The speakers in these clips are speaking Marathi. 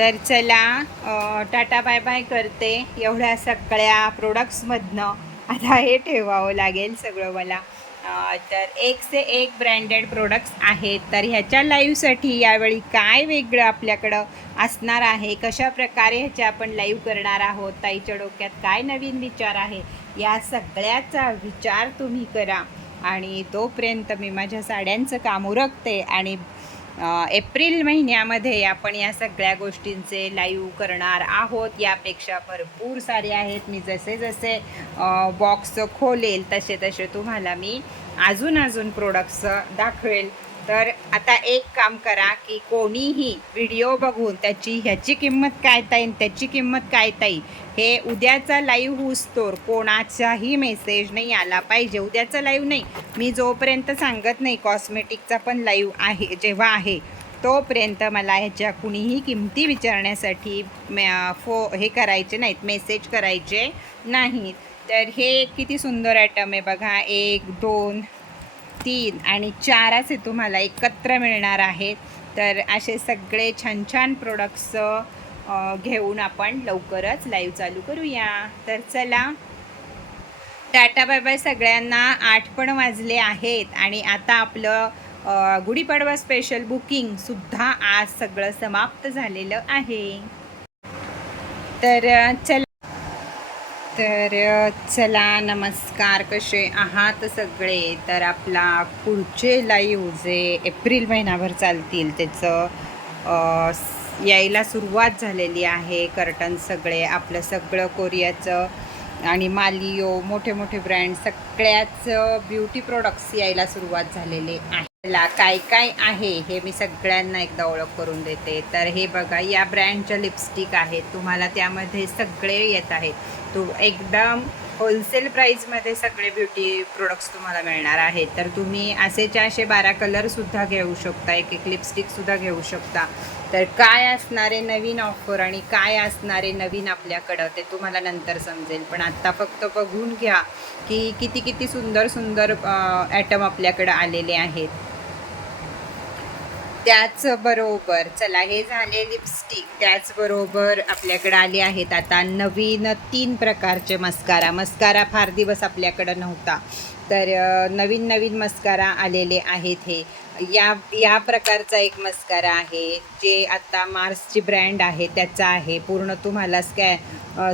तर चला टाटा बाय बाय करते एवढ्या सगळ्या प्रोडक्ट्समधनं आता हे ठेवावं लागेल सगळं मला. तर एक से एक ब्रँडेड प्रोडक्ट्स आहेत. तर ह्याच्या लाईव्हसाठी यावेळी काय वेगळं आपल्याकडं असणार आहे? कशा प्रकारे ह्याच्या आपण लाईव्ह करणार आहोत? ताईच्या डोक्यात काय नवीन विचार आहे? या सगळ्याचा विचार तुम्ही करा. आणि तोपर्यंत मी माझ्या साड्यांचं काम उरकते आणि एप्रिल महिन्यामध्ये आपण या सगळ्या गोष्टींचे लाईव्ह करणार आहोत. यापेक्षा भरपूर सारे आहेत. मी जसे जसे बॉक्स खोलेल तसे तसे तुम्हाला मी अजून अजून प्रोडक्ट्स दाखवेल. तर आता एक काम करा की कोणीही व्हिडिओ बघून त्याची ह्याची किंमत काय ताई त्याची किंमत काय ताई? हे उद्याचा लाईव्ह हुसतोर कोणाचाही मेसेज नाही आला पाहिजे. उद्याचा लाईव्ह नाही. मी जोपर्यंत सांगत नाही कॉस्मेटिकचा पण लाईव्ह आहे जेव्हा आहे तोपर्यंत मला ह्याच्या कुणीही किमती विचारण्यासाठी फो हे करायचे नाहीत मेसेज करायचे नाहीत. तर हे किती सुंदर आयटम आहे बघा. एक दोन तीन आणि चार असे तुम्हाला एकत्र मिळणार आहेत. तर असे सगळे छान छान प्रोडक्ट्स घेऊन आपण लवकरच लाईव्ह चालू करूया. तर चला. टाटा बाय बाय सगळ्यांना. आठ पण वाजले आहेत आणि आता आपलं गुढीपाडवा स्पेशल बुकिंगसुद्धा आज सगळं समाप्त झालेलं आहे. तर चला. तर चला नमस्कार कसे आहात सगळे? तर आपला पुढचे लाईव्ह जे एप्रिल महिनाभर चालतील त्याचं यायला सुरुवात झालेली आहे. कर्टन सगळे आपलं सगळं कोरियाचं आणि मालियो मोठे मोठे ब्रँड सगळ्याच ब्युटी प्रोडक्ट्स यायला सुरुवात झालेले आहे. काय काय आहे हे मी सगळ्यांना एकदा ओळख करून देते. तर हे बघा या ब्रँडच्या लिपस्टिक आहेत. तुम्हाला त्यामध्ये सगळे येत आहेत. तो एकदम होलसेल प्राईजमध्ये सगळे ब्युटी प्रोडक्ट्स तुम्हाला मिळणार आहेत. तर तुम्ही असेच्या असे बारा कलरसुद्धा घेऊ शकता एक एक लिपस्टिकसुद्धा घेऊ शकता. तर काय असणारे नवीन ऑफर आणि काय असणारे नवीन आपल्याकडं ते तुम्हाला नंतर समजेल. पण आत्ता फक्त बघून घ्या की किती किती सुंदर सुंदर ॲटम आपल्याकडं आलेले आहेत. त्याचबरोबर चला हे झाले लिपस्टिक त्याचबरोबर आपल्याकडे आले आहेत आता नवीन तीन प्रकारचे मस्कारा. मस्कारा फार दिवस आपल्याकडं नव्हता. तर नवीन नवीन मस्कारा आलेले आहेत हे. या या प्रकारचा एक मस्कारा आहे जे आता मार्सची ब्रँड आहे त्याचा आहे. पूर्ण तुम्हाला स्कॅ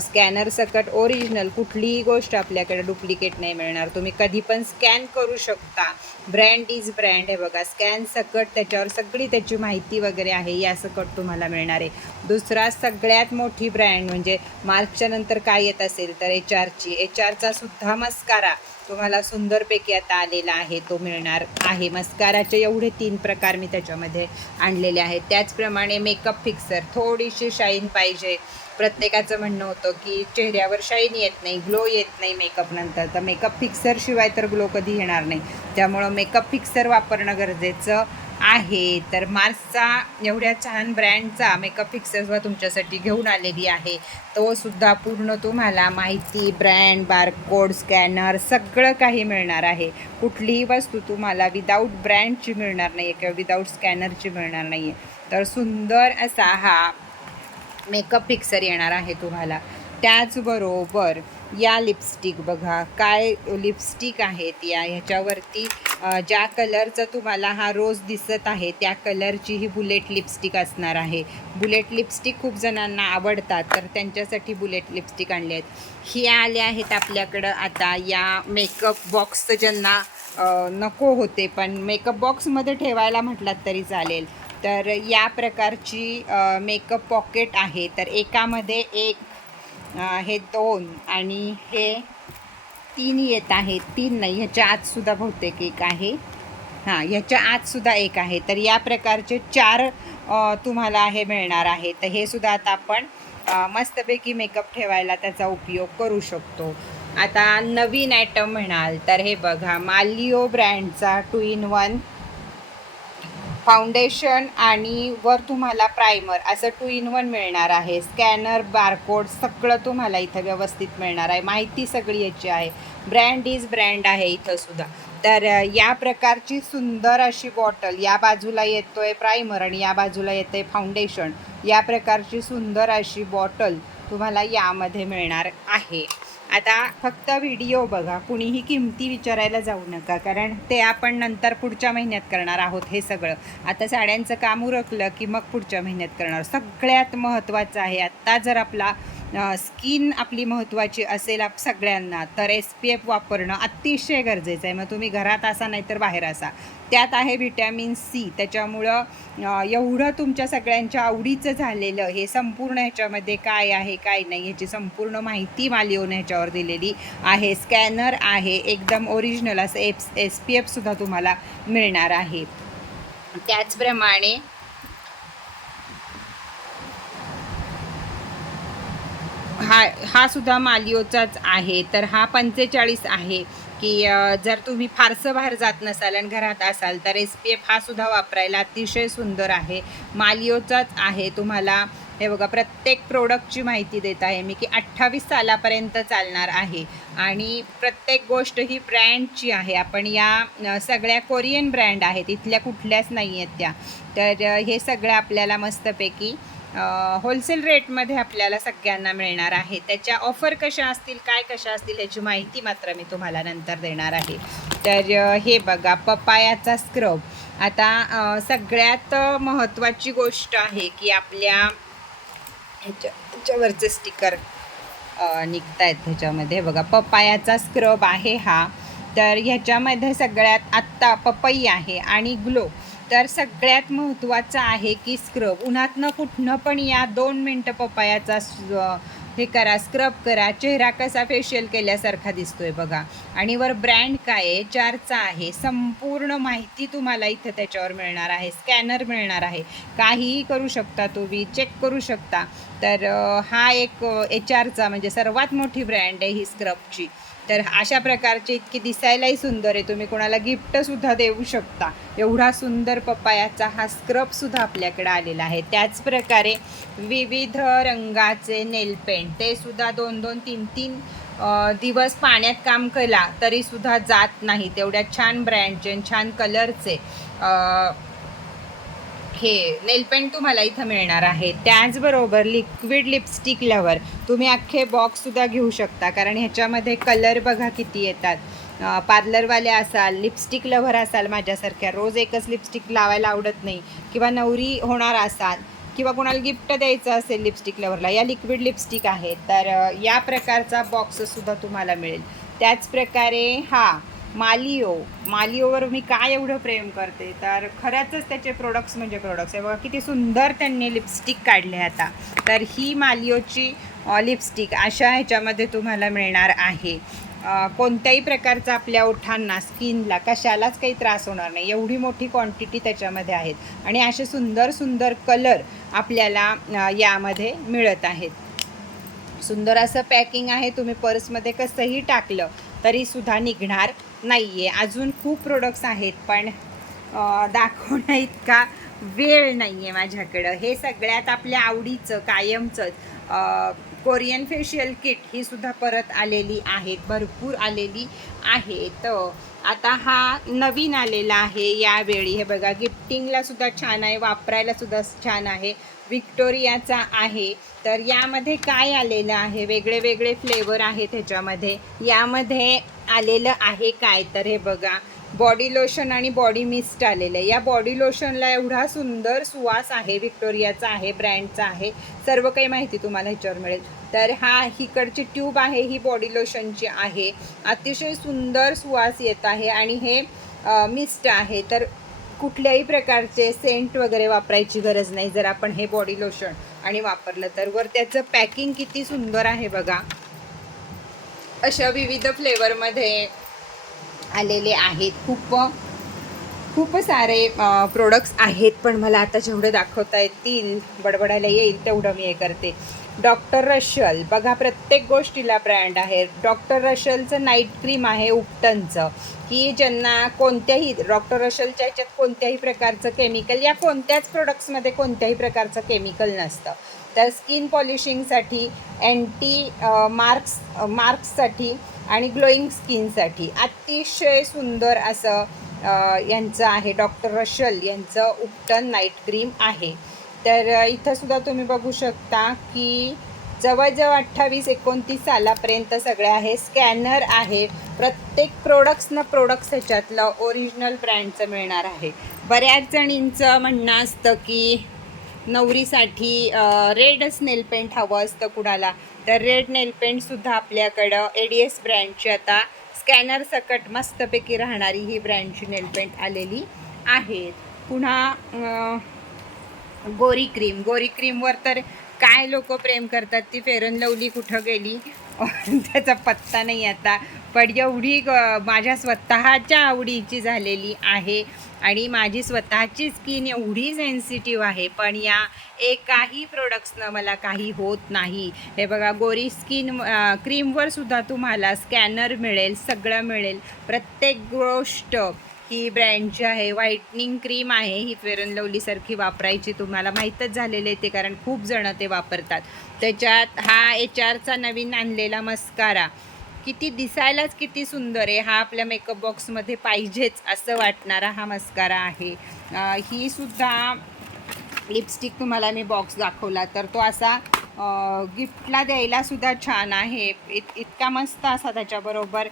स्कॅनर सकट ओरिजिनल कुठलीही गोष्ट आपल्याकडे डुप्लिकेट नाही मिळणार. तुम्ही कधी पण स्कॅन करू शकता. ब्रँड इज ब्रँड आहे बघा. स्कॅन सकट त्याच्यावर सगळी त्याची माहिती वगैरे आहे या सकट तुम्हाला मिळणार आहे. दुसरा सगळ्यात मोठी ब्रँड म्हणजे मार्चच्या नंतर काय येत असेल तर एच आरची एच आरचा सुद्धा मस्कारा तुम्हाला सुंदरपैकी आता आलेला आहे तो मिळणार आहे. मस्काराचे एवढे तीन प्रकार मी त्याच्यामध्ये आणलेले आहेत. त्याचप्रमाणे मेकअप फिक्सर थोडीशी शाईन पाहिजे. प्रत्येकाचं म्हणणं होतं की चेहऱ्यावर शाईन येत नाही ग्लो येत नाही मेकअप नंतर. तर मेकअप फिक्सरशिवाय तर ग्लो कधी येणार नाही. त्यामुळं मेकअप फिक्सर वापरणं गरजेचं. आहे. तर मार्सचा एवढ्या छान ब्रँडचा मेकअप फिक्सर तुमच्यासाठी घेऊन आलेली आहे. तो सुद्धा पूर्ण तुम्हाला माहिती ब्रँड बारकोड स्कॅनर सगळं काही मिळणार आहे. कुठलीही वस्तू तुम्हाला विदाऊट ब्रँडची मिळणार नाही आहे किंवा विदाऊट स्कॅनरची मिळणार नाही आहे तर सुंदर असा हा मेकअप फिक्सर येणार आहे तुम्हाला. त्याचबरोबर या लिपस्टिक बघा. काय लिपस्टिक आहेत या? ह्याच्यावरती ज्या कलरचा तुम्हाला हा रोज दिसत आहे त्या कलरची ही बुलेट लिपस्टिक असणार आहे. बुलेट लिपस्टिक खूप जणांना आवडतात तर त्यांच्यासाठी बुलेट लिपस्टिक आणले आहेत. ही आल्या आहेत आपल्याकडं आता या मेकअप बॉक्स ज्यांना नको होते पण मेकअप बॉक्समध्ये ठेवायला म्हटलात तरी चालेल. तर या प्रकारची मेकअप पॉकेट आहे. तर एकामध्ये एक हे दोन आणि हे तीन येत आहेत. तीन नाही ह्याच्या आतसुद्धा बहुतेक एक आहे. हां ह्याच्या आतसुद्धा एक आहे. तर या प्रकारचे चार तुम्हाला हे मिळणार आहे. तर हे सुद्धा आता आपण मस्तपैकी मेकअप ठेवायला त्याचा उपयोग करू शकतो. आता नवीन आयटम म्हणाल तर हे बघा मालिओ ब्रँडचा टू इन वन फाउंडेशन आणि वर तुम्हाला प्रायमर असं टू इन वन मिळणार आहे. स्कॅनर बारकोड सगळं तुम्हाला इथं व्यवस्थित मिळणार आहे. माहिती सगळी याची आहे. ब्रँड इज ब्रँड आहे इथं सुद्धा. तर या प्रकारची सुंदर अशी बॉटल या बाजूला येतोय प्रायमर आणि या बाजूला येते फाउंडेशन या प्रकारची सुंदर अशी बॉटल तुम्हाला यामध्ये मिळणार आहे. आता फक्त व्हिडिओ बघा कुणीही किमती विचारायला जाऊ नका कारण ते आपण नंतर पुढच्या महिन्यात करणार आहोत हे सगळं. आता साड्यांचं काम उरकलं की मग पुढच्या महिन्यात करणार सगळ्यात महत्त्वाचं आहे आत्ता जर आपला स्किन आपली महत्त्वाची असेल आप सगळ्यांना. तर एस पी एफ वापरणं अतिशय गरजेचं आहे. मग तुम्ही घरात असा नाही तर बाहेर असा. त्यात आहे व्हिटॅमिन सी त्याच्यामुळं एवढं तुमच्या सगळ्यांच्या आवडीचं झालेलं हे संपूर्ण ह्याच्यामध्ये काय आहे काय नाही ह्याची संपूर्ण माहिती मालिओने ह्याच्यावर दिलेली आहे. स्कॅनर आहे. एकदम ओरिजिनल असं एप्स एस पी एफसुद्धा तुम्हाला मिळणार आहे. त्याचप्रमाणे हा हा सुद्धा मालिओचाच आहे. तर हा पंचेचाळीस आहे की जर तुम्ही फारसं बाहेर जात नसाल आणि घरात असाल तर एस पी एफ हा सुद्धा वापरायला अतिशय सुंदर आहे. मालिओचाच आहे. तुम्हाला हे बघा प्रत्येक प्रोडक्टची माहिती देत आहे मी की अठ्ठावीस सालापर्यंत चालणार आहे. आणि प्रत्येक गोष्ट ही ब्रँडची आहे. आपण या सगळ्या कोरियन ब्रँड आहेत. इथल्या कुठल्याच नाही आहेत त्या. तर हे सगळं आपल्याला मस्तपैकी होलसेल रेटमध्ये आपल्याला सगळ्यांना मिळणार आहे. त्याच्या ऑफर कशा असतील काय कशा असतील ह्याची माहिती मात्र मी तुम्हाला नंतर देणार आहे. तर हे बघा पपायाचा स्क्रब आता सगळ्यात महत्त्वाची गोष्ट आहे की आपल्या ह्याच्या ह्याच्यावरचे स्टिकर निघत आहेत ह्याच्यामध्ये बघा पपायाचा स्क्रब आहे हा. तर ह्याच्यामध्ये सगळ्यात आत्ता पपई आहे आणि ग्लो तर सगळ्यात महत्त्वाचं आहे की स्क्रब उन्हातनं कुठनं पण या दोन मिनटं पपायाचा हे करा स्क्रब करा. चेहरा कसा फेशियल केल्यासारखा दिसतोय बघा. आणि वर ब्रँड काय आहे? चारचा आहे संपूर्ण माहिती तुम्हाला इथं त्याच्यावर मिळणार आहे. स्कॅनर मिळणार आहे. काहीही करू शकता तुम्ही चेक करू शकता. तर हा एक एच आरचा म्हणजे सर्वात मोठी ब्रँड आहे ही स्क्रबची तर अशा प्रकारची इतकी दिसायलाही सुंदर आहे. तुम्ही कोणाला गिफ्टसुद्धा देऊ शकता. एवढा सुंदर पपायाचा हा स्क्रबसुद्धा आपल्याकडे आलेला आहे. त्याच प्रकारे विविध रंगाचे नेल पेंट ते सुद्धा दोन दोन तीन तीन दिवस पाण्यात काम केला तरीसुद्धा जात नाही. तेवढ्या छान ब्रँडचे आणि छान कलरचे हे नेल पेंट तुम्हाला इथं मिळणार आहे. त्याचबरोबर लिक्विड लिपस्टिक लवर तुम्ही अख्खे बॉक्ससुद्धा घेऊ शकता. कारण ह्याच्यामध्ये कलर बघा किती येतात. पार्लरवाले असाल लिपस्टिक लवर असाल माझ्यासारख्या रोज एकच लिपस्टिक लावायला आवडत नाही. किंवा नवरी होणार असाल किंवा कोणाला गिफ्ट द्यायचं असेल लिपस्टिक लवरला या लिक्विड लिपस्टिक आहेत. तर या प्रकारचा बॉक्ससुद्धा तुम्हाला मिळेल. त्याचप्रकारे हा मालिओ. मालिओवर मी काय एवढं प्रेम करते? तर खरंच त्याचे प्रोडक्ट्स म्हणजे प्रोडक्ट्स आहे बघा किती सुंदर त्यांनी लिपस्टिक काढले आता. तर ही मालिओची लिपस्टिक अशा ह्याच्यामध्ये तुम्हाला मिळणार आहे. कोणत्याही प्रकारचा आपल्या ओठांना स्किनला कशालाच काही त्रास होणार नाही. एवढी मोठी क्वांटिटी त्याच्यामध्ये आहेत. आणि असे सुंदर सुंदर कलर आपल्याला यामध्ये मिळत आहेत. सुंदर असं पॅकिंग आहे. तुम्ही पर्समध्ये कसंही टाकलं तरीसुद्धा निघणार. नाही आहे अजून खूप प्रोडक्ट्स आहेत पण दाखवण्या इतका वेळ नाही आहे माझ्याकडं. हे सगळ्यात आपल्या आवडीचं कायमचंच. कोरियन फेशियल किट ही सुद्धा परत आलेली आहेत भरपूर आलेली आहे तर आता हा नवीन आलेला आहे यावेळी. हे बघा गिफ्टिंगला सुद्धा छान आहे वापरायला सुद्धा छान आहे. विक्टोरियाचा आहे. तर यामध्ये काय आलेलं आहे? वेगळे वेगळे फ्लेवर आहेत ह्याच्यामध्ये. यामध्ये आलेलं आहे काय? तर हे बघा. बॉडी लोशन आणि बॉडी मिस्ट आलेलं आहे. या बॉडी लोशनला एवढा सुंदर सुवास आहे विक्टोरियाचा आहे ब्रँडचा आहे. सर्व काही माहिती तुम्हाला ह्याच्यावर मिळेल. तर हा हिकडची ट्यूब आहे ही बॉडी लोशनची आहे. अतिशय सुंदर सुवास येत आहे आणि हे मिस्ट आहे. तर कुठल्याही प्रकारचे सेंट वगैरे वापरायची गरज नाही जर आपण हे बॉडी लोशन आणि वापरलं तर. वर त्याचं पॅकिंग किती सुंदर आहे बघा. अशा विविध फ्लेवरमध्ये आलेले आहेत. खूप खूप सारे प्रोडक्ट्स आहेत पण मला आता जेवढे दाखवता येतील बडबडायला येईल तेवढं मी हे करते. डॉक्टर रशल बघा प्रत्येक गोष्टीला ब्रँड आहे. डॉक्टर रशलचं नाईट क्रीम आहे उपटनचं. की ज्यांना कोणत्याही डॉक्टर रशलच्या ह्याच्यात कोणत्याही प्रकारचं केमिकल या कोणत्याच प्रोडक्ट्समध्ये कोणत्याही प्रकारचं केमिकल नसतं. तर स्किन पॉलिशिंगसाठी अँटी मार्क्स मार्क्ससाठी आणि ग्लोईंग स्किनसाठी अतिशय सुंदर असं यांचं आहे. डॉक्टर रशल यांचं उपटन नाईट क्रीम आहे. तर इथंसुद्धा तुम्ही बघू शकता की जवळजवळ अठ्ठावीस एकोणतीस सालापर्यंत सगळे आहे. स्कॅनर आहे. प्रत्येक प्रोडक्ट्सनं प्रोडक्ट्स ह्याच्यातलं ओरिजिनल ब्रँडचं मिळणार आहे. बऱ्याच जणींचं म्हणणं असतं की नवरीसाठी रेड नेल पेंट हवं असतं कुणाला. तर रेड नेल पेंटसुद्धा आपल्याकडं ए डी एस ब्रँडची आता स्कॅनर सकट मस्तपैकी राहणारी ही ब्रँडची नेलपेंट आलेली आहेत पुन्हा गोरी क्रीम. गोरी क्रीमवर तर काय लोक प्रेम करतात? ती फेरन लवली कुठं गेली? त्याचा पत्ता नाही आता. पण एवढी ग- माझ्या स्वतःच्या आवडीची झालेली आहे. आणि माझी स्वतःची स्किन एवढी सेन्सिटिव्ह आहे पण या एकाही प्रोडक्ट्सनं मला काही होत नाही. हे बघा गोरी स्किन क्रीमवर सुद्धा तुम्हाला स्कॅनर मिळेल सगळं मिळेल. प्रत्येक गोष्ट ही ब्रँडची आहे व्हाईटनिंग क्रीम आहे ही फेरन लवलीसारखी वापरायची तुम्हाला माहीतच झालेले ते कारण खूप जणं ते वापरतात. त्याच्यात हा एच आरचा नवीन आणलेला मस्कारा किती दिसायलाच किती सुंदर आहे. हा आपल्या मेकअप बॉक्समध्ये पाहिजेच असं वाटणारा हा मस्कारा आहे. ही सुद्धा लिपस्टिक तुम्हाला मी बॉक्स दाखवला. तर तो असा गिफ्टला द्यायला सुद्धा छान आहे. इत इतका मस्त असा त्याच्याबरोबर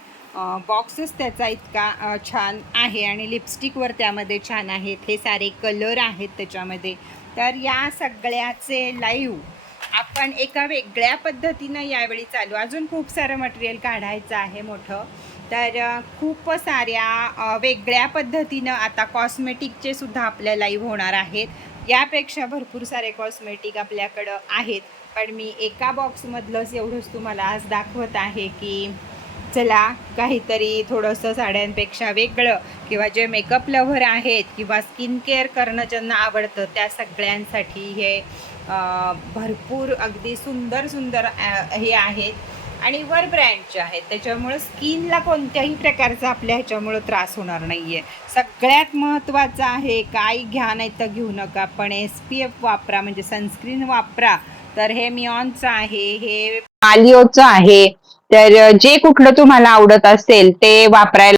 बॉक्सच त्याचा इतका छान आहे आणि लिपस्टिकवर त्यामध्ये छान आहेत. हे सारे कलर आहेत त्याच्यामध्ये. तर या सगळ्याचे लाईव्ह आपण एका वेगळ्या पद्धतीनं यावेळी चालू. अजून खूप सारं मटेरियल काढायचं आहे मोठं. तर खूप साऱ्या वेगळ्या पद्धतीनं आता कॉस्मेटिकचे सुद्धा आपल्या लाईव्ह होणार आहेत. यापेक्षा भरपूर सारे कॉस्मेटिक आपल्याकडं आहेत. पण मी एका बॉक्समधलंच एवढंच तुम्हाला आज दाखवत आहे की चला काहीतरी थोडंसं साड्यांपेक्षा वेगळं किंवा जे मेकअप लव्हर आहेत किंवा स्किन केअर करणं ज्यांना आवडतं त्या सगळ्यांसाठी हे भरपूर अगदी सुंदर सुंदर हे आहेत. आणि वर ब्रँडचे आहेत त्याच्यामुळं स्किनला कोणत्याही प्रकारचा आपल्या ह्याच्यामुळं त्रास होणार नाही आहे सगळ्यात महत्त्वाचं आहे काय घ्या नाही तर घेऊ नका. पण एस पी एफ वापरा म्हणजे सनस्क्रीन वापरा. तर हे मिऑनचं आहे हे पालिओचं आहे. तर जे कुठलं तुम्हाला आवडत असेल ते वापरायला